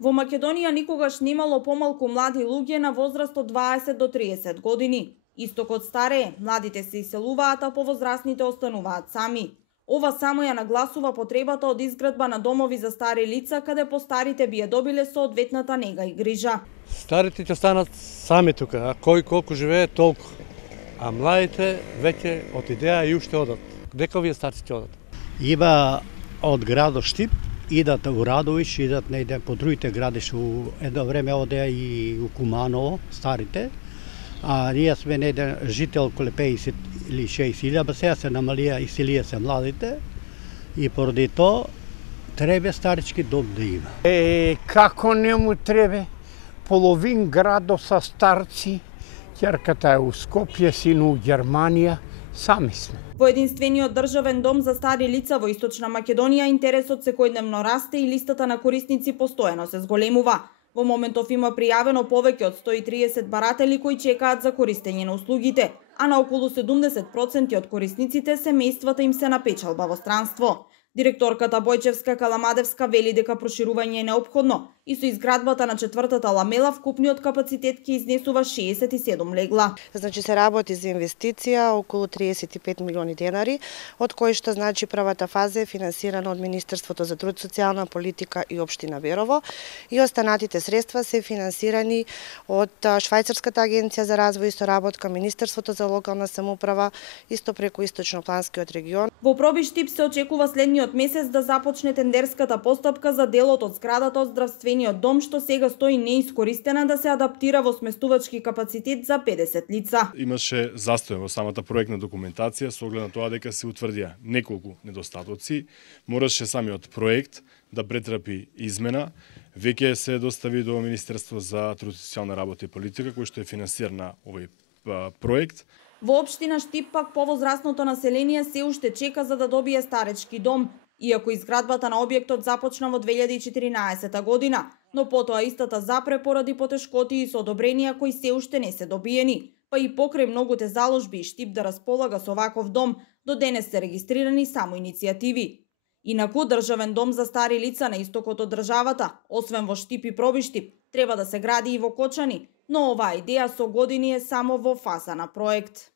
Во Македонија никогаш немало помалку млади луѓе на возраст од 20 до 30 години. Истокот старее, младите се иселуваат, а повозрасните остануваат сами. Ова само ја нагласува потребата од изградба на домови за стари лица, каде постарите би ја добиле соодветната нега и грижа. Старите ќе останат сами тука, а кој колку живее толку. А младите веќе од идеја и уште одат. Дека овие старците одат? Има од градот Штип, идат у Радовиш, идат нејде по другите градишта, едно време одеа и у Куманово, старите. А ние сме нејде жител коле 50 или 60.000, сега се намалија и селија се младите. И поради тоа треба старички дом да има. Како не му треба? Половин градо са старци, ќерката е у Скопје, сину у Германија, сами сме. Во единствениот државен дом за стари лица во Источна Македонија интересот секојдневно расте и листата на корисници постојано се зголемува. Во моментов има пријавено повеќе од 130 баратели кои чекаат за користење на услугите, а на околу 70% од корисниците семејствата им се на печалба во странство. Директорката Бојчевска Каламадевска вели дека проширување е неопходно и со изградбата на четвртата ламела вкупниот капацитет ќе изнесува 67 легла. Значи се работи за инвестиција околу 35 милиони денари, од кои што значи првата фаза е финансирана од Министерството за труд, социјална политика и општина Верово и останатите средства се финансирани од Швајцарската агенција за развој и соработка, Министерството за локална самоуправа, исто преку Источнопланскиот регион. Во Проби Штип се очекува следниот месец да започне тендерската постапка за делот од зградата од здравствениот дом што сега стои неискористена да се адаптира во сместувачки капацитет за 50 лица. Имаше застој во самата проектна документација со оглед на тоа дека се утврдија неколку недостатоци. Мораше самиот проект да претрпи измена. Веќе се достави до Министерство за труд, социјална работа и политика, кој што е финансиран на овој проект. Во општина Штип пак повозрасното население се уште чека за да добие старечки дом, иако изградбата на објектот започна во 2014 година, но потоа истата запре поради потешкоти и со одобренија кои се уште не се добиени, па и покрај многуте заложби Штип да располага со ваков дом, до денес се регистрирани само иницијативи. Инаку државен дом за стари лица на истокот од државата, освен во Штип и Проби Штип, треба да се гради и во Кочани, но оваа идеја со години е само во фаза на проект.